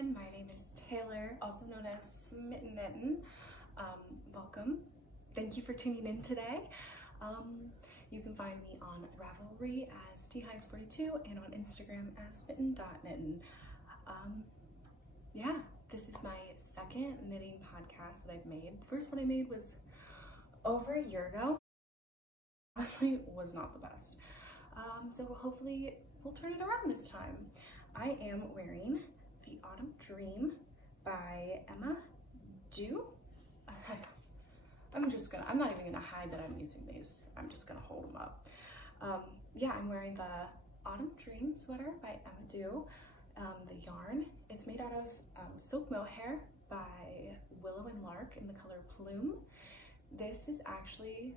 everyone, my name is Taylor, also known as Smitten Knitten. Welcome. Thank you for tuning in today. You can find me on Ravelry as thighs42 and on Instagram as smitten.knitten. Yeah, this is my second knitting podcast that I've made. The first one I made was over a year ago. Honestly, it was not the best. So hopefully we'll turn it around this time. I am wearing the Autumn Dream by Emma Dew. I'm not even gonna hide that I'm using these. I'm just gonna hold them up. Yeah, I'm wearing the Autumn Dream sweater by Emma Dew. The yarn, it's made out of silk mohair by Willow and Lark in the color Plume. This is actually,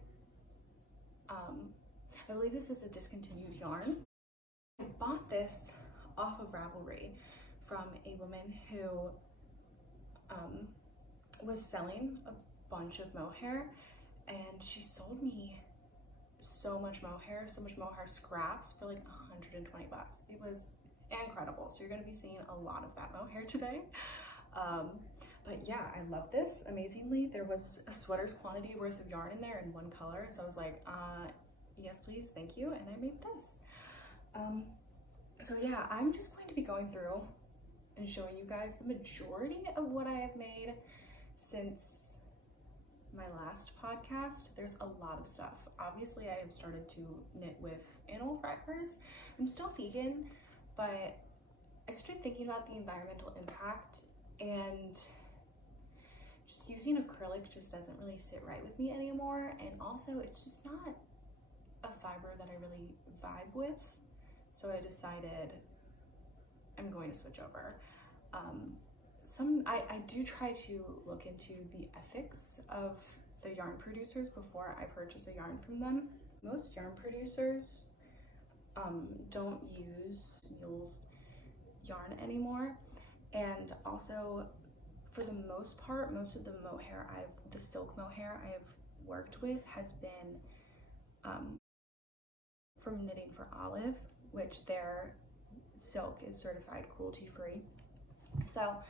I believe this is a discontinued yarn. I bought this off of Ravelry from a woman who was selling a bunch of mohair, and she sold me so much mohair scraps for like 120 bucks. It was incredible. So you're gonna be seeing a lot of that mohair today. But yeah, I love this amazingly. There was a sweater's quantity worth of yarn in there in one color, so I was like, yes please, thank you, and I made this. So yeah, I'm just going to be going through and showing you guys the majority of what I have made since my last podcast. There's a lot of stuff. Obviously, I have started to knit with animal fibers. I'm still vegan, but I started thinking about the environmental impact, and just using acrylic just doesn't really sit right with me anymore. And also, it's just not a fiber that I really vibe with. So I decided I'm going to switch over. I do try to look into the ethics of the yarn producers before I purchase a yarn from them. Most yarn producers don't use mule's yarn anymore. And also, for the most part, most of the mohair the silk mohair I've worked with has been from Knitting for Olive, which their silk is certified cruelty-free. So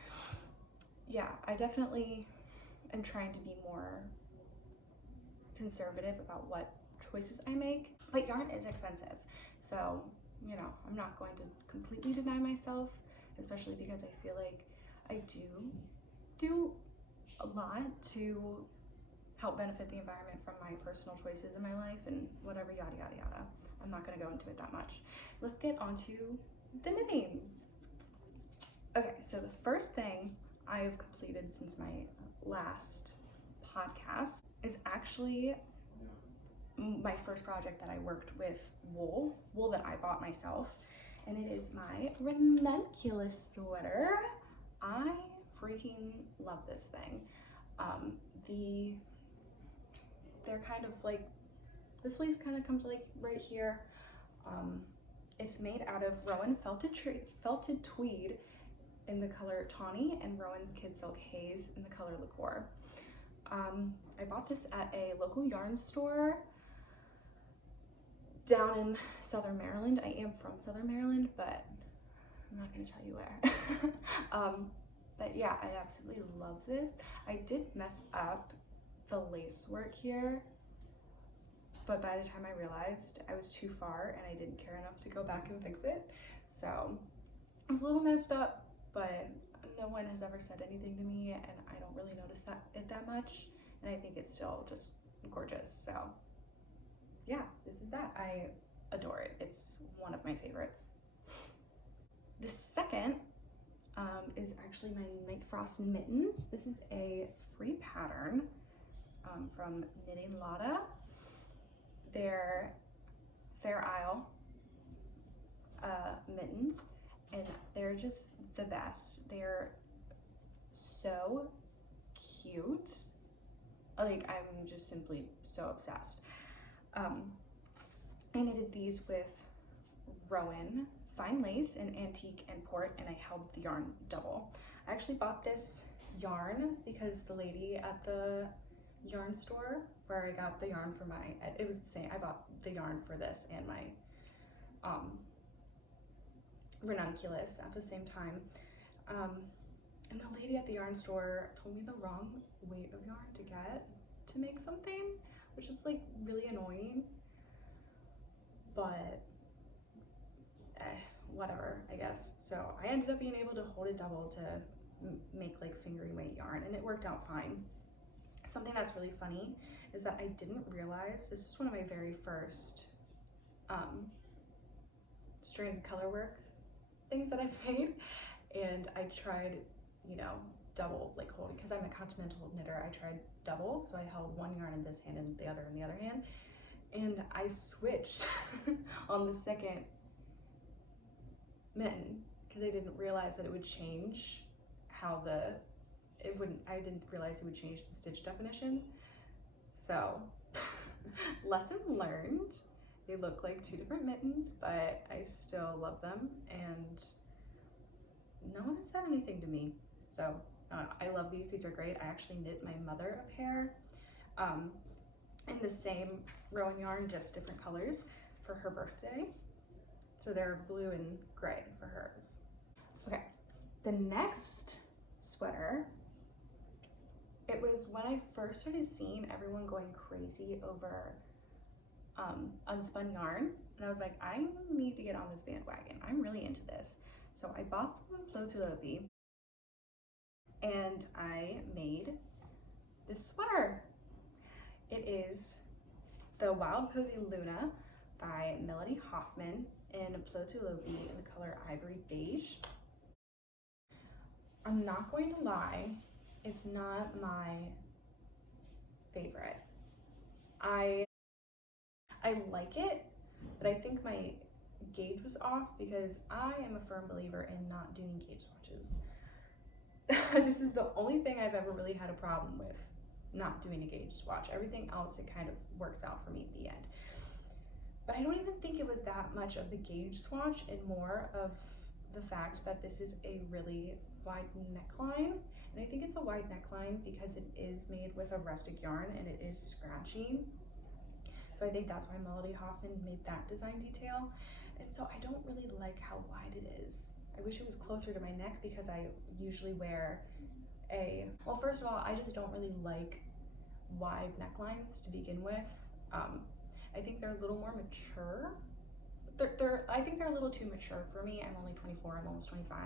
yeah, I definitely am trying to be more conservative about what choices I make, but yarn is expensive. So, you know, I'm not going to completely deny myself, especially because I feel like I do a lot to help benefit the environment from my personal choices in my life and whatever, yada, yada, yada. I'm not gonna go into it that much. Let's get on to the knitting. Okay, so the first thing I have completed since my last podcast is actually my first project that I worked with wool that I bought myself, and it is my Ranunculus sweater. I freaking love this thing. They're kind of like, the sleeves kind of come to like right here. It's made out of Rowan felted tweed in the color Tawny and Rowan's Kidsilk Haze in the color Liquer. I bought this at a local yarn store down in Southern Maryland. I am from Southern Maryland, but I'm not gonna tell you where. But yeah, I absolutely love this. I did mess up the lace work here, but by the time I realized I was too far and I didn't care enough to go back and fix it. So it was a little messed up, but no one has ever said anything to me, and I don't really notice it that much, and I think it's still just gorgeous. So yeah, this is that. I adore it. It's one of my favorites. The second is actually my Nightfrost mittens. This is a free pattern from Knitting Lotta. They're Fair Isle mittens, and they're just the best. They're so cute. Like, I'm just simply so obsessed. I knitted these with Rowan fine lace and antique and port, and I held the yarn double. I actually bought this yarn because the lady at the yarn store where I got the yarn for it was the same. I bought the yarn for this and my Ranunculus at the same time. And the lady at the yarn store told me the wrong weight of yarn to get to make something, which is like really annoying, but whatever, I guess. So I ended up being able to hold it double to make like fingering weight yarn, and it worked out fine. Something that's really funny is that I didn't realize, this is one of my very first stranded color work things that I've made, and I tried, you know, double, like holding, because I'm a continental knitter, I tried double, so I held one yarn in this hand and the other in the other hand, and I switched on the second mitten because I didn't realize that it would change how I didn't realize it would change the stitch definition. So lesson learned. They look like two different mittens, but I still love them, and no one has said anything to me. So I love these. These are great. I actually knit my mother a pair in the same Rowan yarn, just different colors, for her birthday. So they're blue and gray for hers. Okay, the next sweater, it was when I first started seeing everyone going crazy over unspun yarn, and I was like, I need to get on this bandwagon. I'm really into this. So I bought some Plötulopi and I made this sweater. It is the Wild Posy Luna by Melody Hoffman in Plötulopi in the color Ivory Beige. I'm not going to lie, it's not my favorite. I like it, but I think my gauge was off because I am a firm believer in not doing gauge swatches. This is the only thing I've ever really had a problem with, not doing a gauge swatch. Everything else, it kind of works out for me at the end. But I don't even think it was that much of the gauge swatch and more of the fact that this is a really wide neckline. And I think it's a wide neckline because it is made with a rustic yarn and it is scratchy. So I think that's why Melody Hoffman made that design detail. And so I don't really like how wide it is. I wish it was closer to my neck because I usually wear well, first of all, I just don't really like wide necklines to begin with. I think they're a little more mature. I think they're a little too mature for me. I'm only 24, I'm almost 25.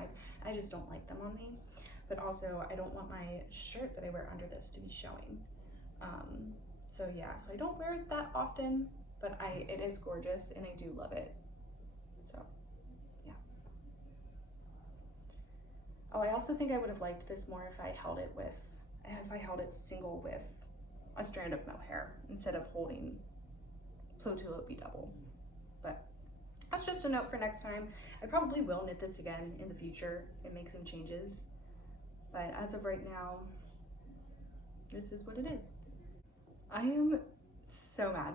I just don't like them on me. But also, I don't want my shirt that I wear under this to be showing. So yeah, so I don't wear it that often, but it is gorgeous and I do love it. So yeah. Oh, I also think I would have liked this more if I held it single with a strand of mohair instead of holding Plötulopi double. But that's just a note for next time. I probably will knit this again in the future and make some changes. But as of right now, this is what it is. I am so mad.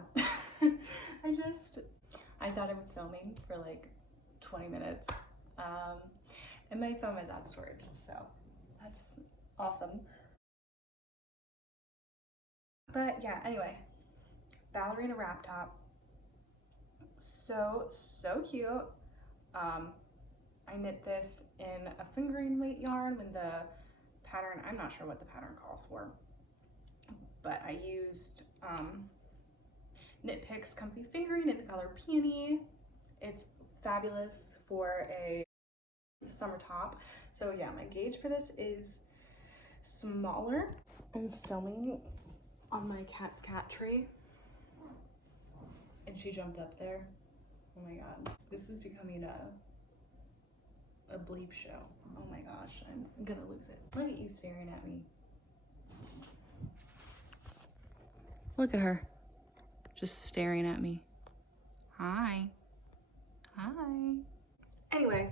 I thought I was filming for like 20 minutes and my phone is out of storage, so that's awesome. But yeah, anyway, Ballerina wrap top. So cute. I knit this in a fingering weight yarn when the pattern, I'm not sure what the pattern calls for, but I used Knit Picks Comfy Fingering in the color Peony. It's fabulous for a summer top. So yeah, my gauge for this is smaller. I'm filming on my cat's cat tree and she jumped up there. Oh my god, this is becoming a bleep show. Oh my gosh, I'm gonna lose it. Look at you staring at me. Look at her, just staring at me. Hi. Hi. Anyway,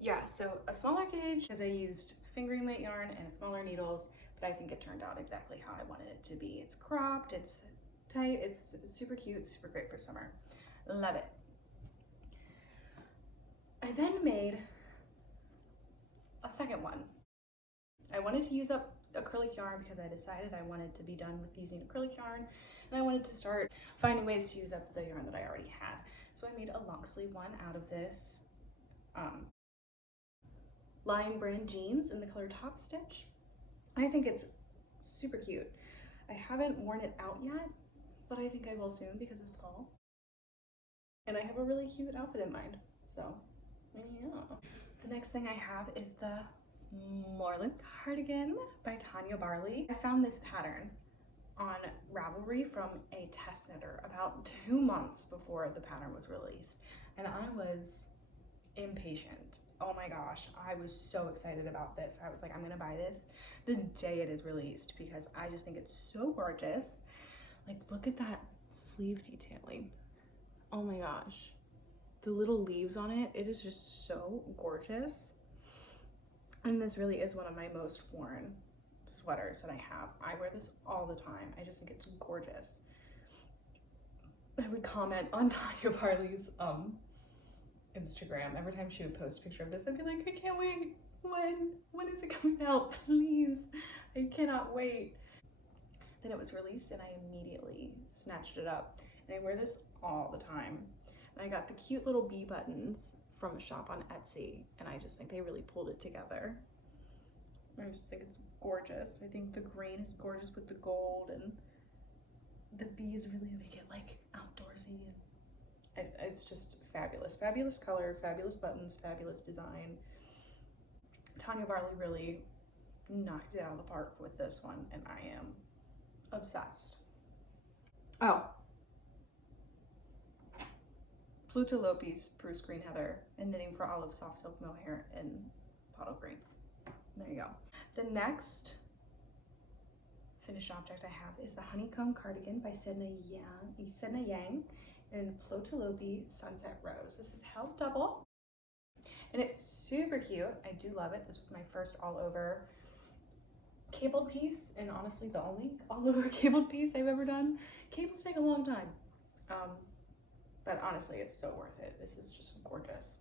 yeah, so a smaller gauge because I used fingering weight yarn and smaller needles, but I think it turned out exactly how I wanted it to be. It's cropped, it's tight, it's super cute, super great for summer. Love it. I then made a second one. I wanted to use up acrylic yarn because I decided I wanted to be done with using acrylic yarn and I wanted to start finding ways to use up the yarn that I already had. So I made a long sleeve one out of this Lion brand jeans in the color Top Stitch. I think it's super cute. I haven't worn it out yet, but I think I will soon because it's fall. And I have a really cute outfit in mind, so yeah. The next thing I have is the Moorland cardigan by Tania Barley. I found this pattern on Ravelry from a test knitter about 2 months before the pattern was released, and I was impatient. Oh my gosh, I was so excited about this. I was like, I'm gonna buy this the day it is released because I just think it's so gorgeous. Like, look at that sleeve detailing. Oh my gosh, the little leaves on it, it is just so gorgeous. And this really is one of my most worn sweaters that I have. I wear this all the time. I just think it's gorgeous. I would comment on Tania Barley's Instagram. Every time she would post a picture of this, I'd be like, I can't wait. When is it coming out? Please. I cannot wait. Then it was released and I immediately snatched it up. And I wear this all the time. And I got the cute little bee buttons from a shop on Etsy, and I just think they really pulled it together. I just think it's gorgeous. I think the green is gorgeous with the gold, and the bees really make it like outdoorsy. And it's just fabulous. Fabulous color, fabulous buttons, fabulous design. Tania Barley really knocked it out of the park with this one, and I am obsessed. Oh. Plötulopi Spruce Green Heather and Knitting for Olive Soft Silk Mohair in Bottle Green. There you go. The next finished object I have is the Honeycomb Cardigan by Sedna Yang in Plötulopi Sunset Rose. This is held double and it's super cute. I do love it. This was my first all over cabled piece, and honestly the only all over cabled piece I've ever done. Cables take a long time. But honestly, it's so worth it. This is just gorgeous.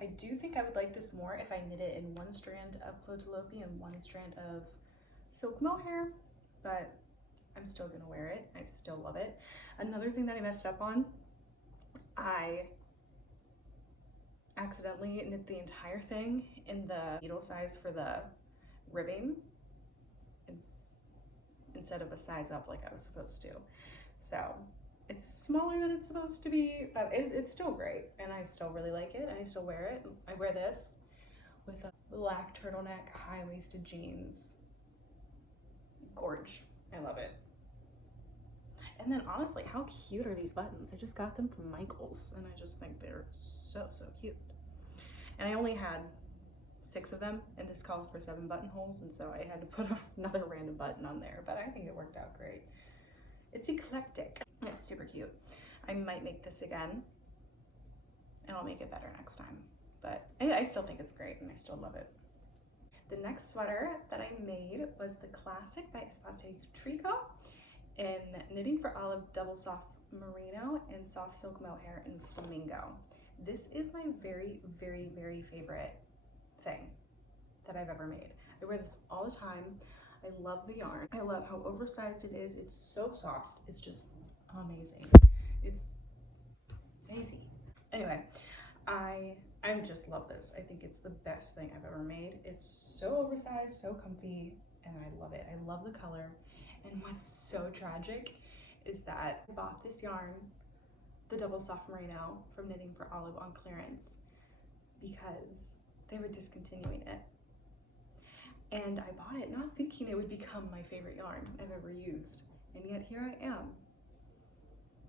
I do think I would like this more if I knit it in one strand of Plötulopi and one strand of silk mohair, but I'm still gonna wear it. I still love it. Another thing that I messed up on, I accidentally knit the entire thing in the needle size for the ribbing instead of a size up like I was supposed to. So it's smaller than it's supposed to be, but it's still great, and I still really like it, and I still wear it. I wear this with a black turtleneck, high-waisted jeans. Gorge. I love it. And then honestly, how cute are these buttons? I just got them from Michael's, and I just think they're so, so cute. And I only had 6 of them, and this called for 7 buttonholes, and so I had to put another random button on there, but I think it worked out great. It's eclectic and it's super cute. I might make this again and I'll make it better next time, but I still think it's great and I still love it. The next sweater that I made was the Classic by Espacio Trico in Knitting for Olive Double Soft Merino and Soft Silk Mohair in Flamingo. This is my very, very, very favorite thing that I've ever made. I wear this all the time. I love the yarn. I love how oversized it is. It's so soft. It's just amazing. It's amazing. Anyway, I just love this. I think it's the best thing I've ever made. It's so oversized, so comfy, and I love it. I love the color. And what's so tragic is that I bought this yarn, the Double Soft Merino from Knitting for Olive, on clearance because they were discontinuing it. And I bought it not thinking it would become my favorite yarn I've ever used. And yet here I am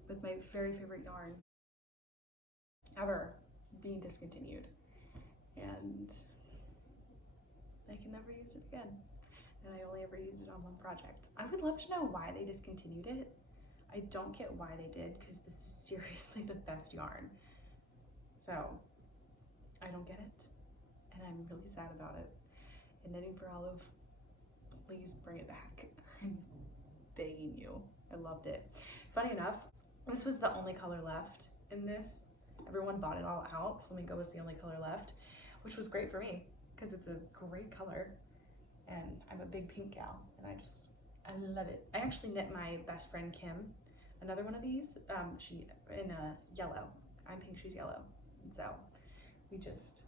with my very favorite yarn ever being discontinued. And I can never use it again. And I only ever used it on one project. I would love to know why they discontinued it. I don't get why they did, because this is seriously the best yarn. So I don't get it. And I'm really sad about it. And Knitting for Olive, please bring it back. I'm begging you. I loved it. Funny enough, this was the only color left in this. Everyone bought it all out. Flamingo was the only color left, which was great for me because it's a great color. And I'm a big pink gal, and I love it. I actually knit my best friend Kim another one of these. She in yellow. I'm pink, she's yellow. And so we just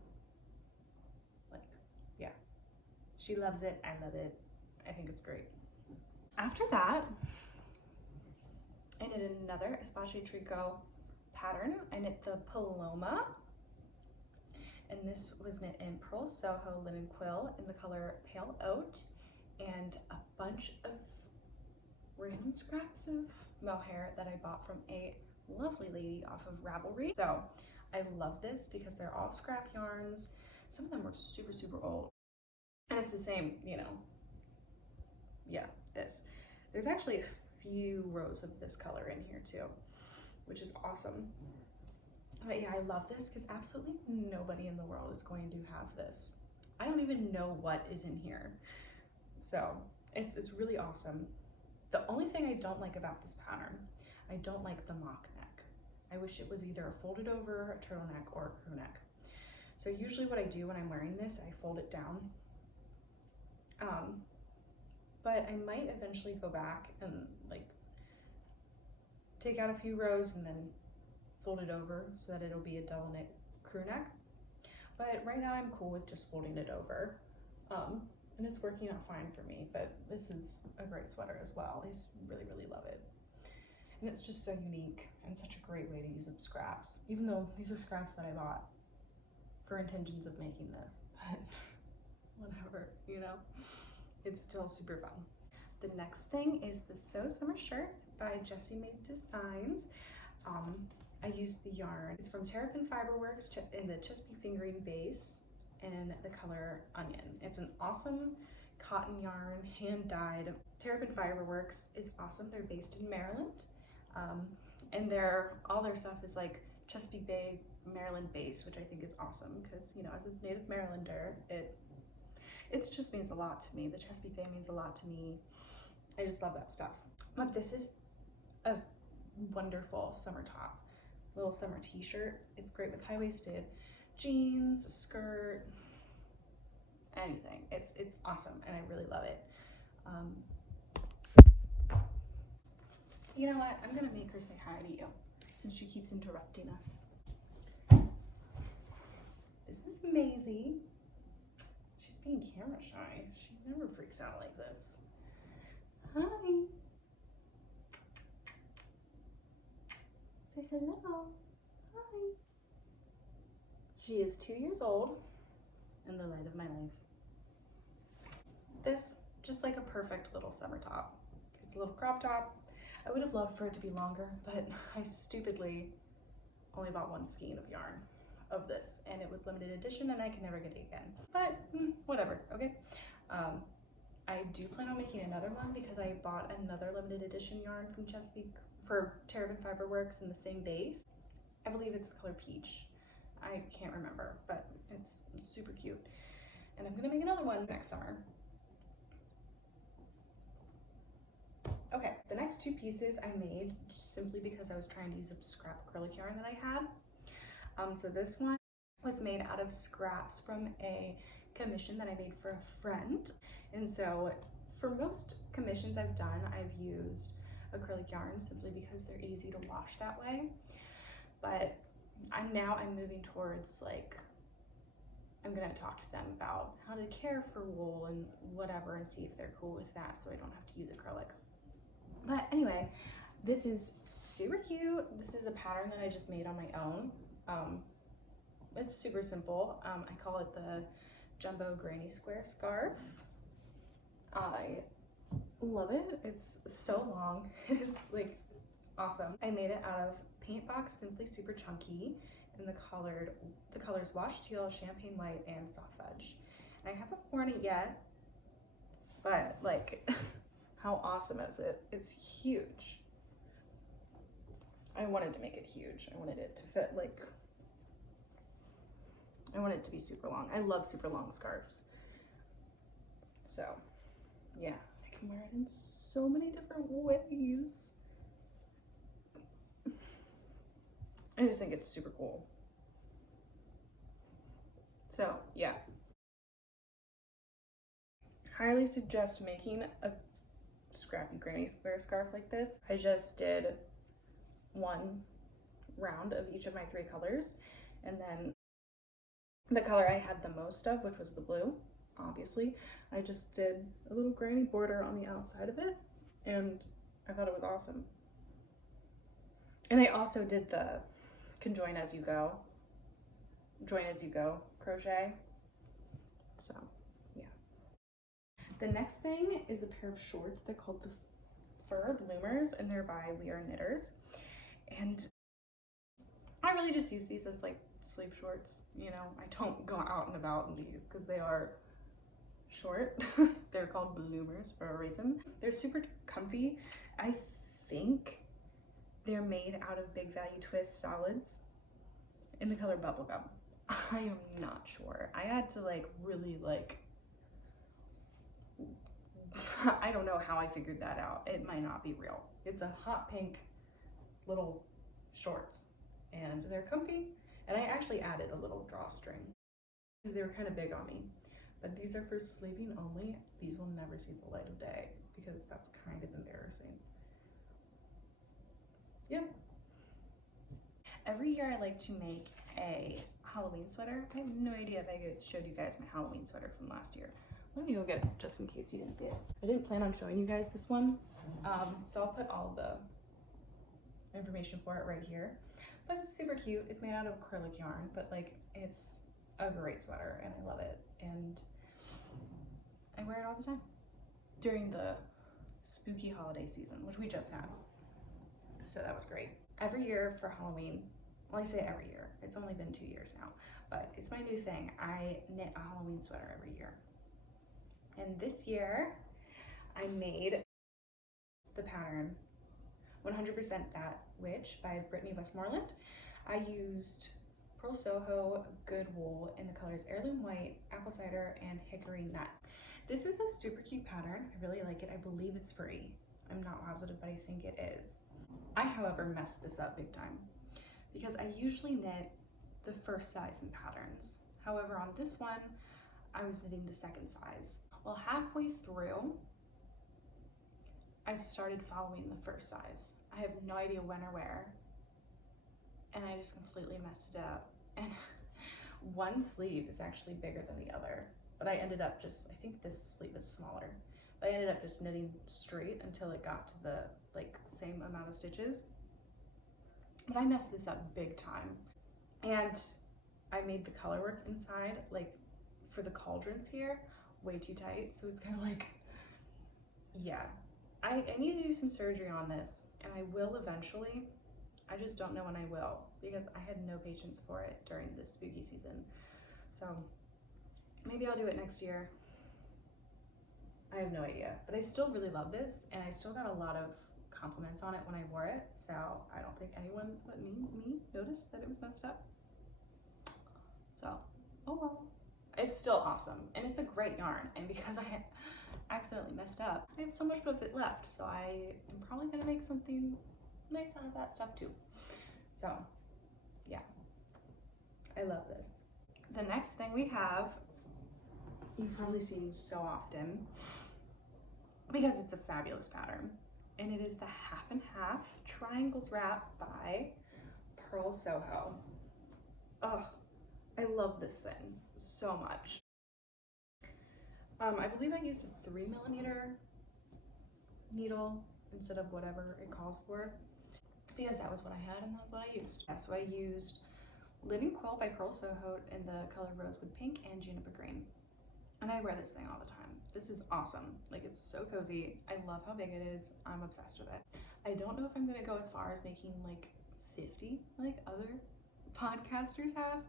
She loves it, I love it. I think it's great. After that, I knit another Espace Tricot pattern. I knit the Paloma, and this was knit in Pearl Soho linen quill in the color Pale Oat, and a bunch of random scraps of mohair that I bought from a lovely lady off of Ravelry. So I love this because they're all scrap yarns. Some of them were super, super old. And it's the same, you know, yeah, this. There's actually a few rows of this color in here too, which is awesome. But yeah, I love this because absolutely nobody in the world is going to have this. I don't even know what is in here. So it's really awesome. The only thing I don't like about this pattern, I don't like the mock neck. I wish it was either a folded over, a turtleneck, or a crew neck. So usually what I do when I'm wearing this, I fold it down. But I might eventually go back and like take out a few rows and then fold it over so that it'll be a double knit crew neck. But right now I'm cool with just folding it over. And it's working out fine for me, but this is a great sweater as well. I just really, really love it. And it's just so unique and such a great way to use up scraps, even though these are scraps that I bought for intentions of making this, but whatever, you know, it's still super fun. The next thing is the So Summer shirt by Jessie Made Designs. I used the yarn. It's from Terrapin Fiberworks in the Chispy Fingering base in the color Onion. It's an awesome cotton yarn, hand dyed. Terrapin Fiberworks is awesome. They're based in Maryland, and all their stuff is like Chesapeake Bay, Maryland based, which I think is awesome because, you know, as a native Marylander, it just means a lot to me. The Chesapeake Bay means a lot to me. I just love that stuff. But this is a wonderful summer top, little summer t-shirt. It's great with high-waisted jeans, a skirt, anything. It's awesome, and I really love it. You know what? I'm gonna make her say hi to you since she keeps interrupting us. This is Maisie. She's being camera shy. She never freaks out like this. Hi. Say hello. Hi. She is 2 years old and the light of my life. This, just like a perfect little summer top. It's a little crop top. I would have loved for it to be longer, but I stupidly only bought one skein of yarn of this, and it was limited edition and I can never get it again. But whatever, okay? I do plan on making another one because I bought another limited edition yarn from Chesapeake for Terrapin Fiberworks in the same base. I believe it's the color Peach. I can't remember, but it's super cute. And I'm gonna make another one next summer. Okay, the next two pieces I made simply because I was trying to use a scrap acrylic yarn that I had. So this one was made out of scraps from a commission that I made for a friend. And so for most commissions I've done, I've used acrylic yarn simply because they're easy to wash that way. But I'm moving towards, like, I'm gonna talk to them about how to care for wool and whatever and see if they're cool with that so I don't have to use acrylic. But anyway, this is super cute. This is a pattern that I just made on my own. It's super simple. I call it the Jumbo Granny Square Scarf. I love it. It's so long. It's like awesome. I made it out of Paint Box Simply Super Chunky in the colors Wash Teal, Champagne White, and Soft Fudge. And I haven't worn it yet, but like, how awesome is it? It's huge. I wanted to make it huge. I wanted it to fit, like, I want it to be super long. I love super long scarves. So yeah, I can wear it in so many different ways. I just think it's super cool. So yeah, highly suggest making a scrappy granny square scarf like this. I just did one round of each of my 3 colors, and then the color I had the most of, which was the blue, obviously. I just did a little granny border on the outside of it, and I thought it was awesome. And I also did the join as you go crochet. So yeah. The next thing is a pair of shorts. They're called the Fur Bloomers, and they're by We Are Knitters. And I really just use these as like sleep shorts. You know, I don't go out and about in these because they are short. They're called bloomers for a reason. They're super comfy. I think they're made out of Big Value Twist solids in the color Bubblegum. I am not sure. I had to like really like, I don't know how I figured that out. It might not be real. It's a hot pink little shorts and they're comfy. And I actually added a little drawstring because they were kind of big on me. But these are for sleeping only. These will never see the light of day because that's kind of embarrassing. Yeah. Every year I like to make a Halloween sweater. I have no idea if I showed you guys my Halloween sweater from last year. Let me go get it just in case you didn't see it. I didn't plan on showing you guys this one. So I'll put all the information for it right here. But it's super cute. It's made out of acrylic yarn, but like it's a great sweater and I love it. And I wear it all the time during the spooky holiday season, which we just had. So that was great. Every year for Halloween, well, I say every year, it's only been 2 years now, but it's my new thing. I knit a Halloween sweater every year. And this year I made the pattern 100% That Witch by Brittany Westmoreland. I used Pearl Soho Good Wool in the colors Heirloom White, Apple Cider, and Hickory Nut. This is a super cute pattern. I really like it. I believe it's free. I'm not positive, but I think it is. I, however, messed this up big time because I usually knit the first size in patterns. However, on this one, I was knitting the second size. Well, halfway through, I started following the first size. I have no idea when or where, and I just completely messed it up. And one sleeve is actually bigger than the other, but I ended up just, I think this sleeve is smaller, but I ended up just knitting straight until it got to the like same amount of stitches. But I messed this up big time. And I made the color work inside, like for the cauldrons here, way too tight. So it's kind of like, yeah. I need to do some surgery on this, and I will eventually. I just don't know when I will because I had no patience for it during this spooky season. So maybe I'll do it next year. I have no idea, but I still really love this, and I still got a lot of compliments on it when I wore it. So I don't think anyone but me noticed that it was messed up. So, oh well. It's still awesome, and it's a great yarn, and because I accidentally messed up, I have so much of it left, so I am probably gonna make something nice out of that stuff too. So yeah, I love this. The next thing we have, you've probably seen so often because it's a fabulous pattern, and it is the Half and Half Triangles Wrap by Pearl Soho. Oh, I love this thing so much. I believe I used a 3mm needle instead of whatever it calls for because that was what I had and that's what I used. Yeah, so I used Linen Quill by Pearl Soho in the color Rosewood Pink and Juniper Green. And I wear this thing all the time. This is awesome. Like, it's so cozy. I love how big it is. I'm obsessed with it. I don't know if I'm gonna go as far as making like 50 like other podcasters have,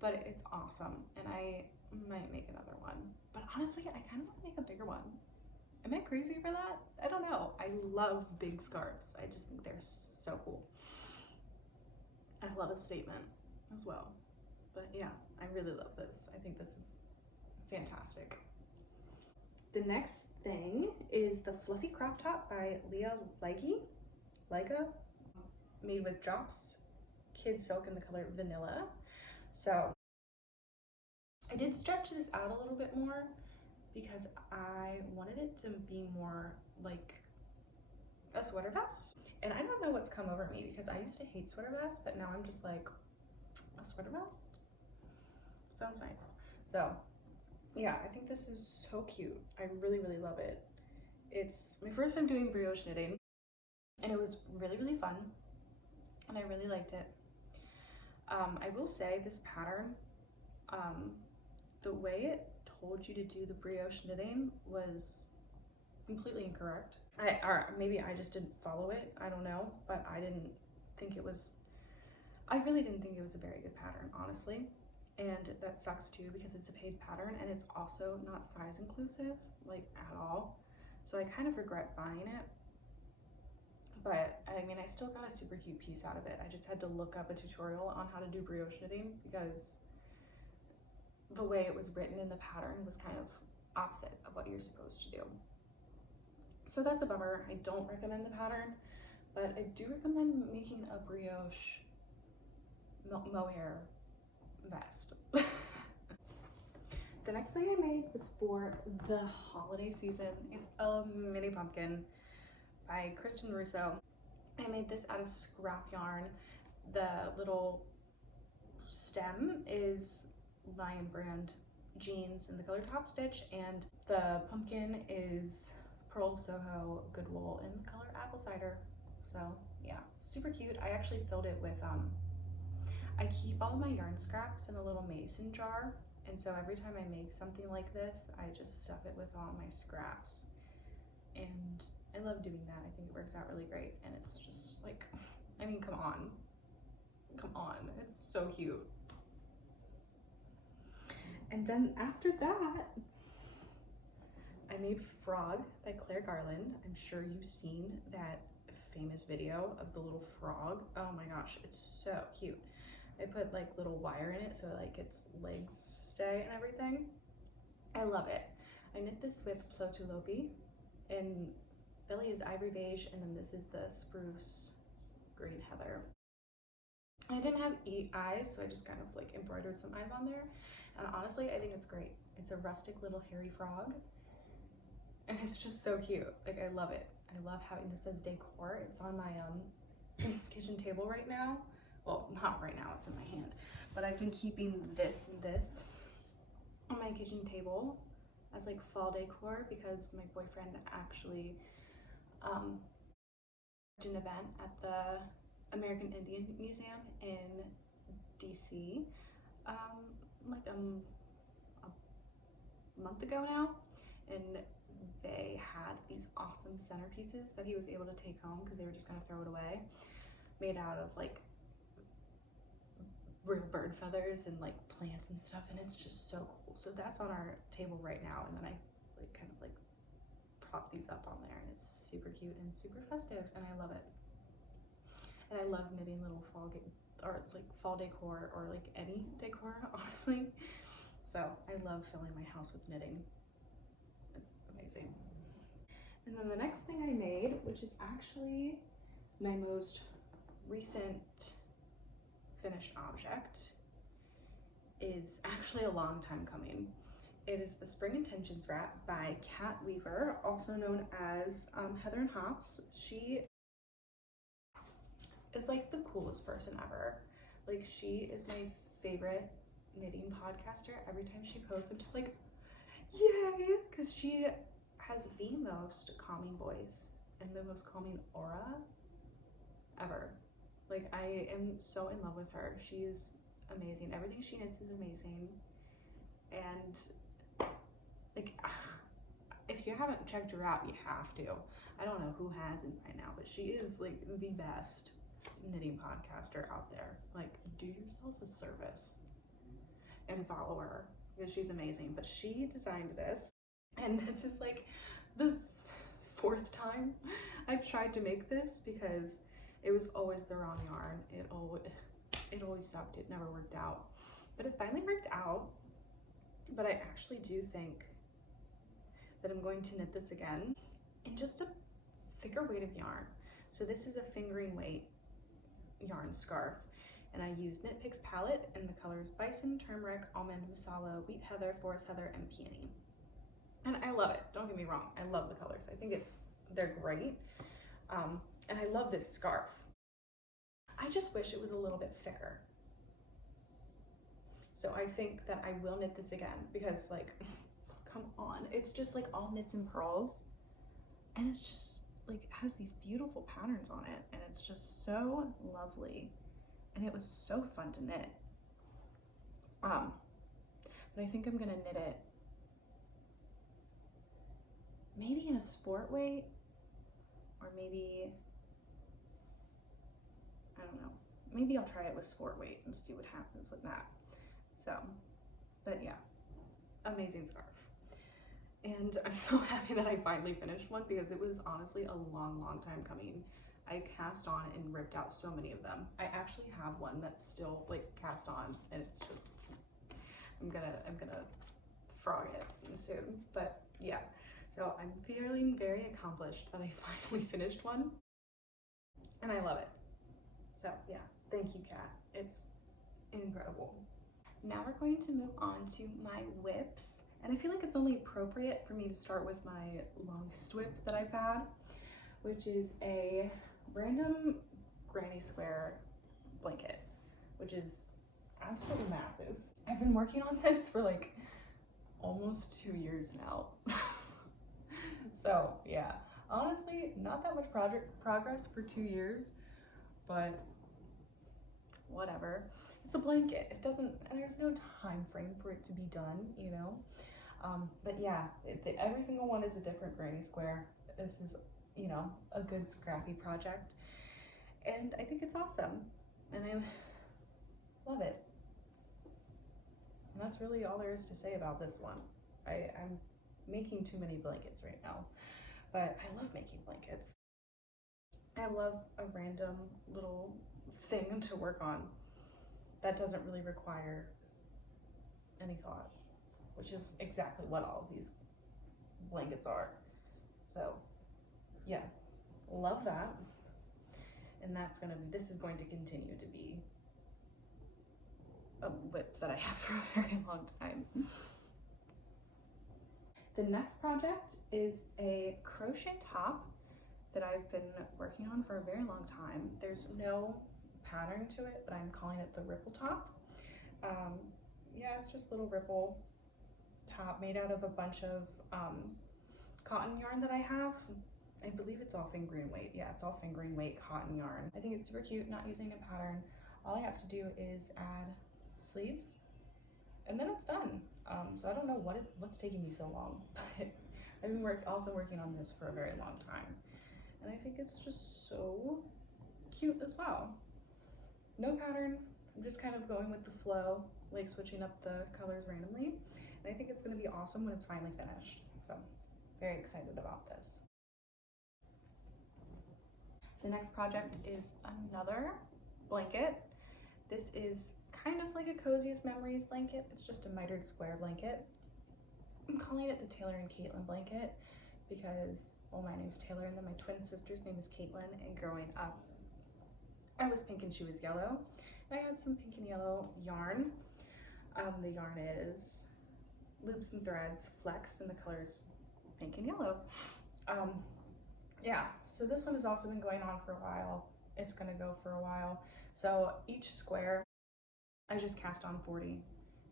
but it's awesome, and I might make another one. But honestly, I kind of want to make a bigger one. Am I crazy for that? I don't know. I love big scarves. I just think they're so cool. I love a statement as well. But yeah, I really love this. I think this is fantastic. The next thing is the Fluffy Crop Top by Leah Liga, made with Drops Kidsilk in the color Vanilla. So I did stretch this out a little bit more because I wanted it to be more like a sweater vest. And I don't know what's come over me because I used to hate sweater vests, but now I'm just like, a sweater vest? Sounds nice. So yeah, I think this is so cute. I really, really love it. It's my first time doing brioche knitting, and it was really, really fun, and I really liked it. I will say this pattern, the way it told you to do the brioche knitting was completely incorrect. Or maybe I just didn't follow it, I don't know, but I really didn't think it was a very good pattern, honestly. And that sucks too, because it's a paid pattern and it's also not size inclusive, like at all. So I kind of regret buying it. But I mean, I still got a super cute piece out of it. I just had to look up a tutorial on how to do brioche knitting because the way it was written in the pattern was kind of opposite of what you're supposed to do. So that's a bummer. I don't recommend the pattern, but I do recommend making a brioche mohair vest. The next thing I made was for the holiday season. It's a mini pumpkin by Kristen Russo. I made this out of scrap yarn. The little stem is Lion Brand jeans in the color Top Stitch, and the pumpkin is Pearl Soho good wool in the color Apple Cider. So yeah, super cute. I actually filled it with I keep all my yarn scraps in a little mason jar, and so every time I make something like this, I just stuff it with all my scraps, and I love doing that. I think it works out really great, and it's just like, I mean, come on, it's so cute. And then after that, I made Frog by Claire Garland. I'm sure you've seen that famous video of the little frog. Oh my gosh, it's so cute. I put like little wire in it so like its legs stay and everything. I love it. I knit this with Plötulopi, and Belly is Ivory Beige, and then this is the Spruce Green Heather. I didn't have eyes, so I just kind of like embroidered some eyes on there. And honestly, I think it's great. It's a rustic little hairy frog, and it's just so cute. Like, I love it. I love having this as decor. It's on my kitchen table right now. Well, not right now, it's in my hand, but I've been keeping this and this on my kitchen table as like fall decor because my boyfriend actually did an event at the American Indian Museum in DC like a month ago now, and they had these awesome centerpieces that he was able to take home because they were just gonna throw it away, made out of like real bird feathers and like plants and stuff, and it's just so cool. So that's on our table right now, and then I like kind of like prop these up on there, and it's super cute and super festive, and I love it. And I love knitting little fall decor or like any decor, honestly. So I love filling my house with knitting. It's amazing. And then the next thing I made, which is actually my most recent finished object, is actually a long time coming. It is the Spring Intentions wrap by Kat Weaver, also known as Heather and Hops. She is like the coolest person ever. Like, she is my favorite knitting podcaster. Every time she posts, I'm just like, yay, because she has the most calming voice and the most calming aura ever. Like, I am so in love with her. She's amazing. Everything she knits is amazing. And like, if you haven't checked her out, you have to. I don't know who hasn't by now, but she is like the best knitting podcaster out there. Like, do yourself a service and follow her because she's amazing. But she designed this, and this is like the 4th time I've tried to make this because it was always the wrong yarn. It always sucked. It never worked out. But it finally worked out. But I actually do think that I'm going to knit this again in just a thicker weight of yarn. So this is a fingering weight yarn scarf, and I used Knit Picks palette in the colors Bison, Turmeric, Almond, Masala, Wheat Heather, Forest Heather, and Peony. And I love it. Don't get me wrong. I love the colors. I think they're great. And I love this scarf. I just wish it was a little bit thicker. So I think that I will knit this again because, like, come on. It's just like all knits and purls, and it's just like has these beautiful patterns on it, and it's just so lovely, and it was so fun to knit. But I think I'm gonna knit it maybe in a sport weight, or maybe, I don't know, maybe I'll try it with sport weight and see what happens with that. So, but yeah, amazing scarf. And I'm so happy that I finally finished one, because it was honestly a long time coming. I cast on and ripped out so many of them. I actually have one that's still like cast on, and it's just, I'm gonna frog it soon. But yeah, so I'm feeling very accomplished that I finally finished one, and I love it. So yeah, thank you, Kat. It's incredible. Now we're going to move on to my whips, and I feel like it's only appropriate for me to start with my longest whip that I've had, which is a random granny square blanket, which is absolutely massive. I've been working on this for like almost 2 years now. So yeah, honestly, not that much progress for 2 years, but whatever. It's a blanket. It doesn't, there's no time frame for it to be done, you know? But yeah, every single one is a different granny square. This is, you know, a good scrappy project, and I think it's awesome, and I love it. And that's really all there is to say about this one. I'm making too many blankets right now, but I love making blankets. I love a random little thing to work on that doesn't really require any thought, which is exactly what all of these blankets are. So yeah, love that. And this is going to continue to be a whip that I have for a very long time. The next project is a crochet top that I've been working on for a very long time. There's no pattern to it, but I'm calling it the ripple top. Yeah, it's just a little ripple top made out of a bunch of cotton yarn that I have. I believe it's all fingering weight. Yeah, it's all fingering weight cotton yarn. I think it's super cute, not using a pattern. All I have to do is add sleeves, and then it's done. So I don't know what's taking me so long, but I've been also working on this for a very long time, and I think it's just so cute as well. No pattern. I'm just kind of going with the flow, like switching up the colors randomly, and I think it's going to be awesome when it's finally finished. So very excited about this. The next project is another blanket. This is kind of like a Coziest Memories blanket. It's just a mitered square blanket. I'm calling it the Taylor and Caitlin blanket because, well, my name's Taylor, and then my twin sister's name is Caitlin, and growing up, I was pink and she was yellow. I had some pink and yellow yarn. The yarn is Loops and Threads Flex, and the color's pink and yellow. Yeah, so this one has also been going on for a while. It's gonna go for a while. So each square, I just cast on 40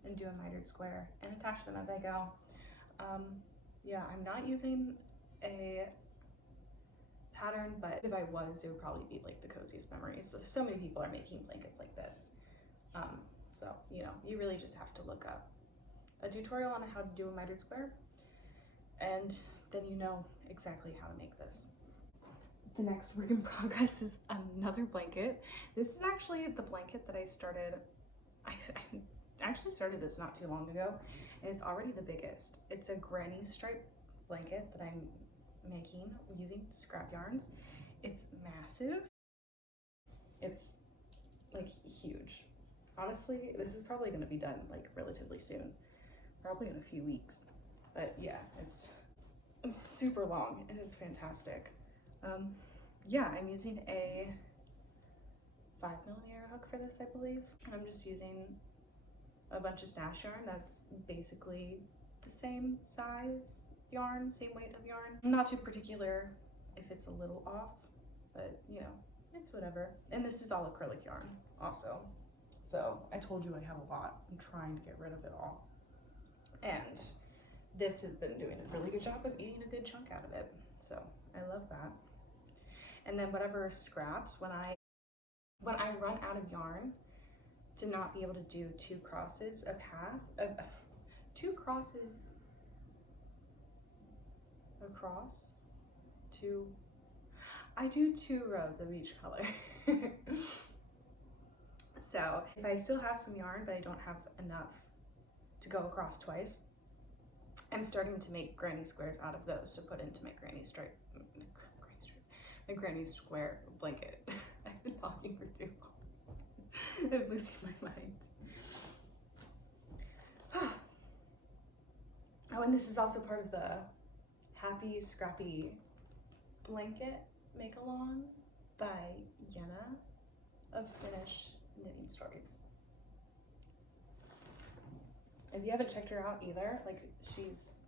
and do a mitered square and attach them as I go. Yeah, I'm not using a pattern, but if I was, it would probably be like the Coziest Memories. So many people are making blankets like this. So, you know, you really just have to look up a tutorial on how to do a mitered square, and then you know exactly how to make this. The next work in progress is another blanket. This is actually the blanket that I started. I actually started this not too long ago, and it's already the biggest. It's a granny stripe blanket that I'm making using scrap yarns. It's massive. It's like huge. Honestly, this is probably going to be done like relatively soon, probably in a few weeks. But yeah, it's super long and it's fantastic. Yeah, I'm using a 5mm hook for this, I believe. I'm just using a bunch of stash yarn that's basically the same size yarn, same weight of yarn. I'm not too particular if it's a little off, but you know, it's whatever. And this is all acrylic yarn also. So I told you I have a lot. I'm trying to get rid of it all. And this has been doing a really good job of eating a good chunk out of it. So I love that. And then whatever scraps, when I run out of yarn, to not be able to do 2 crosses a path, 2 crosses across, I do 2 rows of each color. So if I still have some yarn, but I don't have enough to go across twice, I'm starting to make granny squares out of those to put into my my granny square blanket. I've been talking for too long. I'm losing my mind. Oh, and this is also part of the Happy Scrappy Blanket Make-Along by Jenna of Finnish Knitting Stories. If you haven't checked her out either, like, she's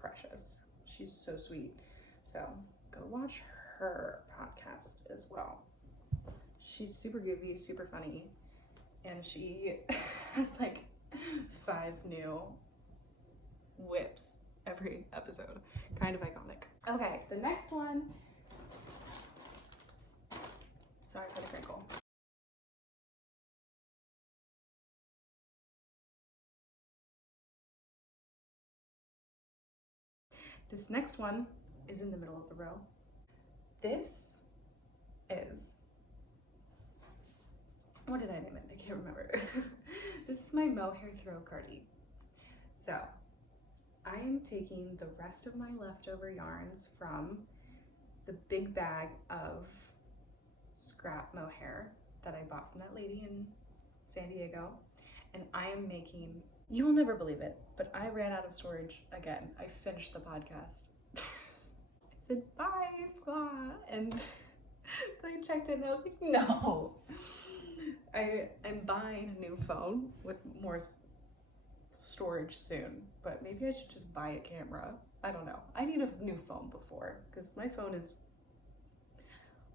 precious. She's so sweet. So go watch her podcast as well. She's super goofy, super funny, and she has like 5 new whips every episode. Kind of iconic. Okay, the next one. Sorry for the crinkle. This next one is in the middle of the row. This is, what did I name it? I can't remember. This is my mohair throw cardi. So I am taking the rest of my leftover yarns from the big bag of scrap mohair that I bought from that lady in San Diego, and I am making, you will never believe it, but I ran out of storage again. I finished the podcast. I said bye, blah, and then I checked it and I was like, no. I'm buying a new phone with more storage soon, but maybe I should just buy a camera. I don't know. I need a new phone before, because my phone is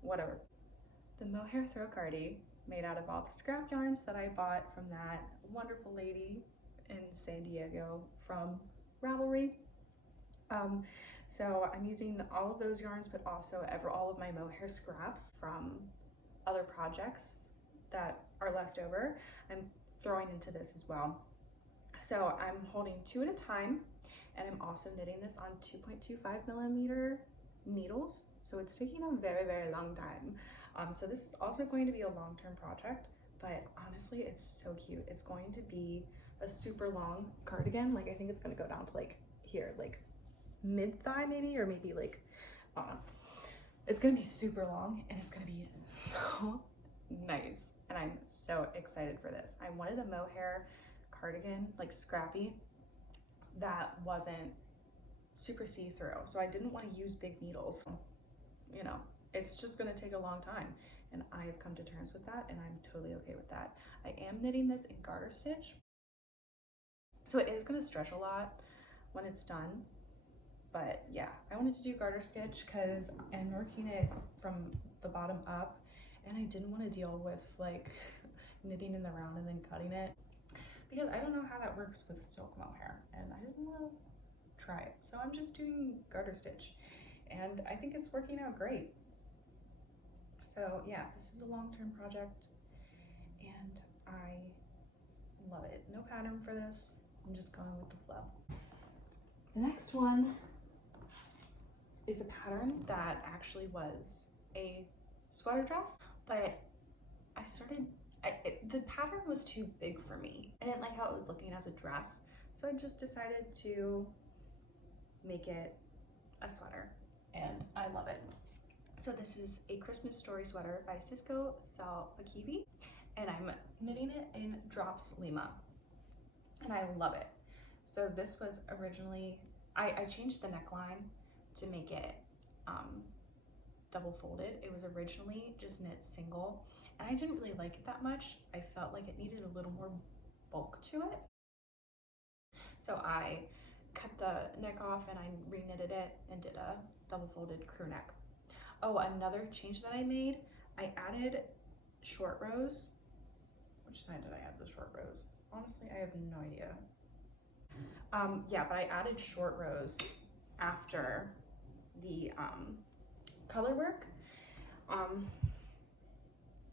whatever. The mohair throw cardi, made out of all the scrap yarns that I bought from that wonderful lady in San Diego from Ravelry. So I'm using all of those yarns, but also all of my mohair scraps from other projects that are left over. I'm throwing into this as well. So I'm holding 2 at a time, and I'm also knitting this on 2.25mm needles. So it's taking a very, very long time. So this is also going to be a long-term project, but honestly, it's so cute. It's going to be a super long cardigan. Like, I think it's gonna go down to like here, like mid-thigh maybe, or maybe like, it's gonna be super long, and it's gonna be so nice. And I'm so excited for this. I wanted a mohair cardigan, like scrappy, that wasn't super see-through. So I didn't want to use big needles. You know, it's just gonna take a long time, and I have come to terms with that, and I'm totally okay with that. I am knitting this in garter stitch, so it is gonna stretch a lot when it's done. But yeah, I wanted to do garter stitch because I'm working it from the bottom up, and I didn't want to deal with like knitting in the round and then cutting it, because I don't know how that works with silk mohair, and I didn't want to try it. So I'm just doing garter stitch, and I think it's working out great. So yeah, this is a long-term project, and I love it. No pattern for this. I'm just going with the flow. The next one is a pattern that actually was a sweater dress, but the pattern was too big for me. I didn't like how it was looking as a dress, so I just decided to make it a sweater, and I love it. So this is a Christmas story sweater by Cisco Salpakivi, and I'm knitting it in Drops Lima, and I love it. So this was originally, I changed the neckline to make it double folded. It was originally just knit single, and I didn't really like it that much. I felt like it needed a little more bulk to it. So I cut the neck off and I re-knitted it and did a double folded crew neck. Oh, another change that I made, I added short rows. Which side did I add the short rows? Honestly, I have no idea. Yeah, but I added short rows after the color work.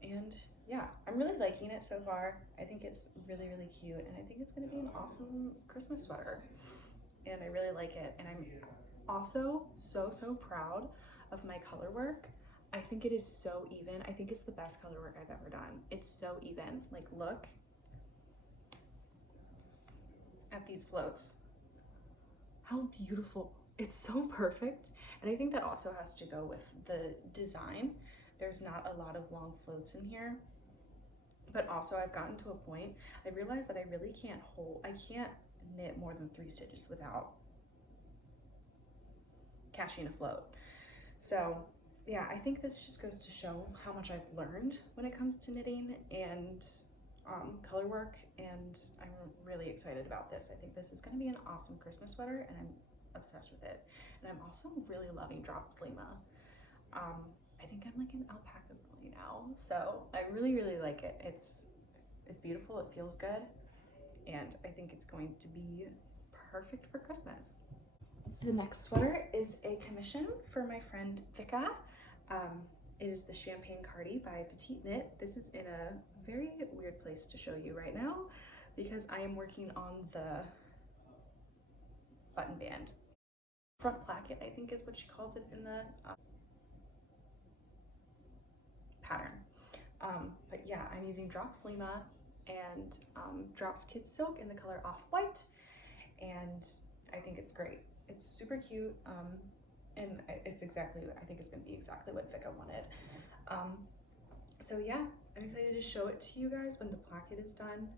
And yeah, I'm really liking it so far. I think it's really, really cute, and I think it's gonna be an awesome Christmas sweater. And I really like it, and I'm also so proud of my color work. I think it is so even. I think it's the best color work I've ever done. It's so even. Like, look at these floats. How beautiful. It's so perfect. And I think that also has to go with the design. There's not a lot of long floats in here, but also I've gotten to a point, I realized that I really can't knit more than 3 stitches without catching a float. So yeah, I think this just goes to show how much I've learned when it comes to knitting and color work, and I'm really excited about this. I think this is going to be an awesome Christmas sweater, and I'm obsessed with it. And I'm also really loving drop Lima. I think I'm like an alpaca boy now, so I really like it. It's beautiful, it feels good, and I think it's going to be perfect for Christmas. The next sweater is a commission for my friend Vika. It is the Champagne Cardi by Petite Knit. This is in a very weird place to show you right now because I am working on the button band. Front placket, I think is what she calls it in the pattern. But yeah, I'm using Drops Lima and Drops Kidsilk in the color Off-White, and I think it's great. It's super cute, and it's exactly, I think it's gonna be exactly what Vika wanted. So yeah, I'm excited to show it to you guys when the placket is done,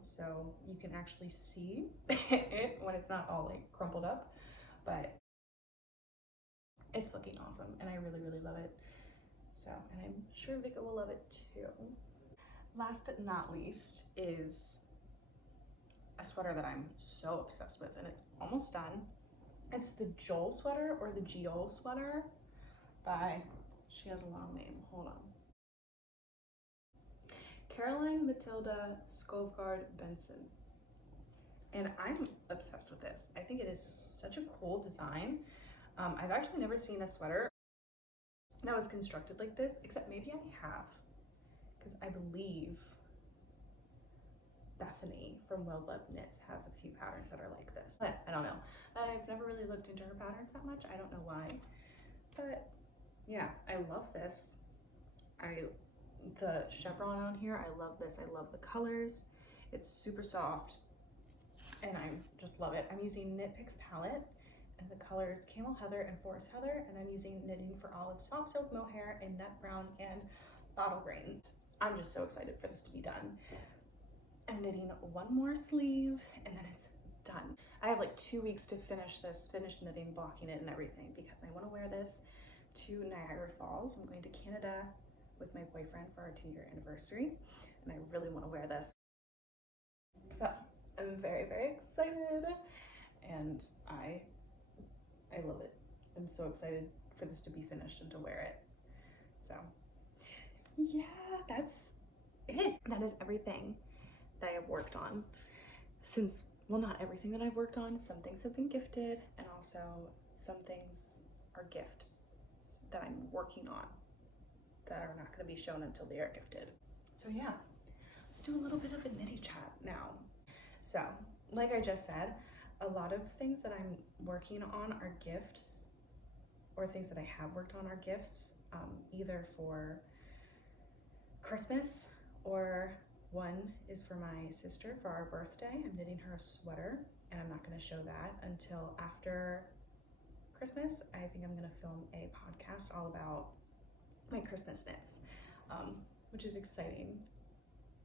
so you can actually see it when it's not all like crumpled up, but it's looking awesome, and I really love it. So, and I'm sure Vika will love it too. Last but not least is a sweater that I'm so obsessed with, and it's almost done. It's the Joel sweater, or the Giol sweater by, she has a long name, hold on. Caroline Matilda Skovgaard Benson. And I'm obsessed with this. I think it is such a cool design. I've actually never seen a sweater that was constructed like this, except maybe I have, because I believe Bethany from Well Loved Knits has a few patterns that are like this, but I don't know. I've never really looked into her patterns that much. I don't know why, but yeah, I love this. The chevron on here, I love this. I love the colors. It's super soft, and I just love it. I'm using Knit Picks palette, and the colors Camel Heather and Forest Heather, and I'm using Knitting for Olive Soft Soap Mohair in Nut Brown and Bottle Green. I'm just so excited for this to be done. I'm knitting one more sleeve, and then it's done. I have like 2 weeks to finish this, finish knitting, blocking it, and everything, because I want to wear this to Niagara Falls. I'm going to Canada with my boyfriend for our 2-year anniversary, and I really want to wear this. So I'm very excited, and I love it. I'm so excited for this to be finished and to wear it. So yeah, that's it. That is everything that I have worked on since, well, not everything that I've worked on. Some things have been gifted, and also some things are gifts that I'm working on that are not going to be shown until they are gifted. So yeah, let's do a little bit of a nitty chat now. So like I just said, a lot of things that I'm working on are gifts, or things that I have worked on are gifts, either for Christmas, or one is for my sister for our birthday. I'm knitting her a sweater, and I'm not going to show that until after Christmas. I think I'm going to film a podcast all about my Christmas knits, which is exciting.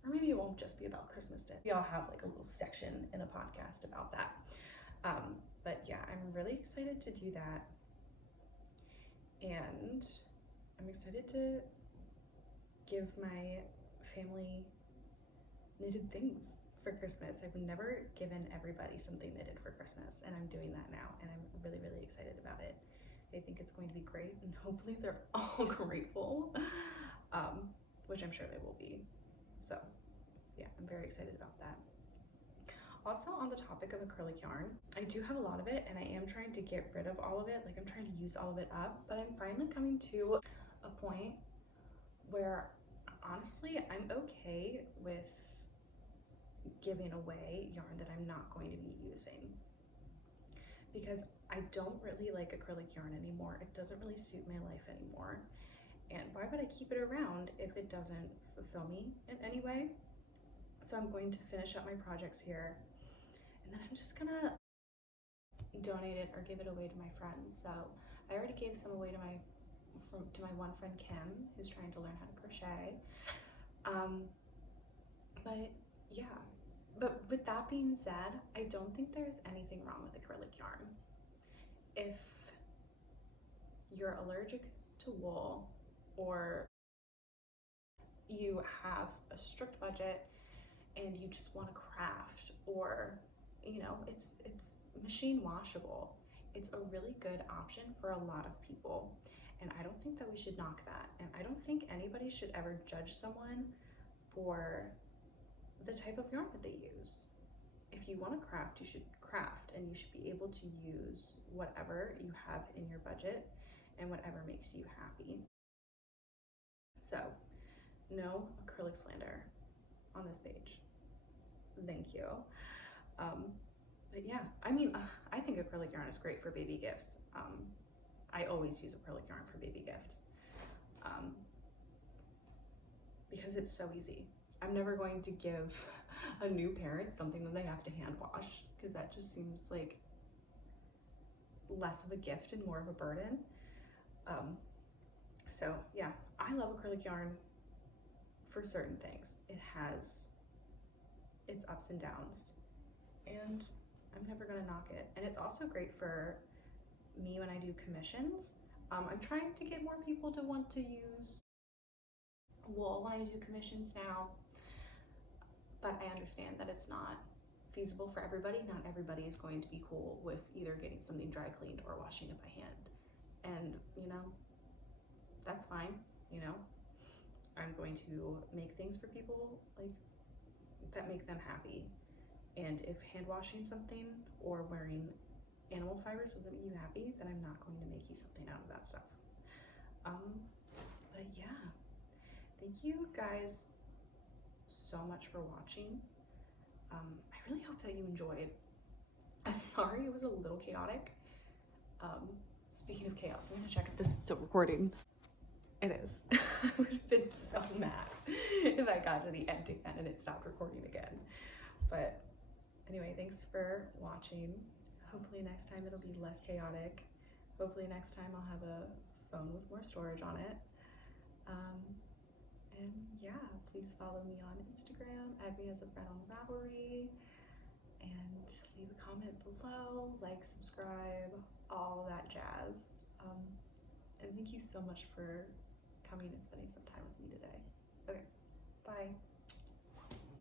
Or maybe it won't just be about Christmas knits. We all have like a little section in a podcast about that. But yeah, I'm really excited to do that. And I'm excited to give my family knitted things for Christmas. I've never given everybody something knitted for Christmas, and I'm doing that now, and I'm really excited about it. I think it's going to be great, and hopefully they're all grateful, which I'm sure they will be. So yeah, I'm very excited about that. Also, on the topic of acrylic yarn, I do have a lot of it and I am trying to get rid of all of it. Like, I'm trying to use all of it up, but I'm finally coming to a point where honestly I'm okay with giving away yarn that I'm not going to be using, because I don't really like acrylic yarn anymore. It doesn't really suit my life anymore. And why would I keep it around if it doesn't fulfill me in any way? So I'm going to finish up my projects here, and then I'm just gonna donate it or give it away to my friends. So I already gave some away to my one friend Kim, who's trying to learn how to crochet. But yeah, but with that being said, I don't think there's anything wrong with acrylic yarn. If you're allergic to wool, or you have a strict budget and you just want to craft, or you know, it's machine washable, it's a really good option for a lot of people, and I don't think that we should knock that. And I don't think anybody should ever judge someone for the type of yarn that they use. If you want to craft, you should craft, and you should be able to use whatever you have in your budget and whatever makes you happy. So, no acrylic slander on this page. Thank you. But yeah, I mean, I think acrylic yarn is great for baby gifts. I always use acrylic yarn for baby gifts because it's so easy. I'm never going to give a new parent something that they have to hand wash, because that just seems like less of a gift and more of a burden. So yeah, I love acrylic yarn for certain things. It has its ups and downs, and I'm never gonna knock it. And it's also great for me when I do commissions. I'm trying to get more people to want to use wool when I do commissions now, but I understand that it's not feasible for everybody. Not everybody is going to be cool with either getting something dry cleaned or washing it by hand. And you know, that's fine. You know, I'm going to make things for people like that make them happy. And if hand washing something or wearing animal fibers doesn't make you happy, then I'm not going to make you something out of that stuff. But yeah, thank you guys so much for watching. I really hope that you enjoyed. I'm sorry it was a little chaotic. Speaking of chaos, I'm gonna check if this is still recording. It is. I would have been so mad if I got to the end again and it stopped recording again. But anyway, thanks for watching. Hopefully next time it'll be less chaotic. Hopefully next time I'll have a phone with more storage on it. And yeah, please follow me on Instagram, add me as a friend on Ravelry, and leave a comment below, like, subscribe, all that jazz. And thank you so much for coming and spending some time with me today. Okay, bye.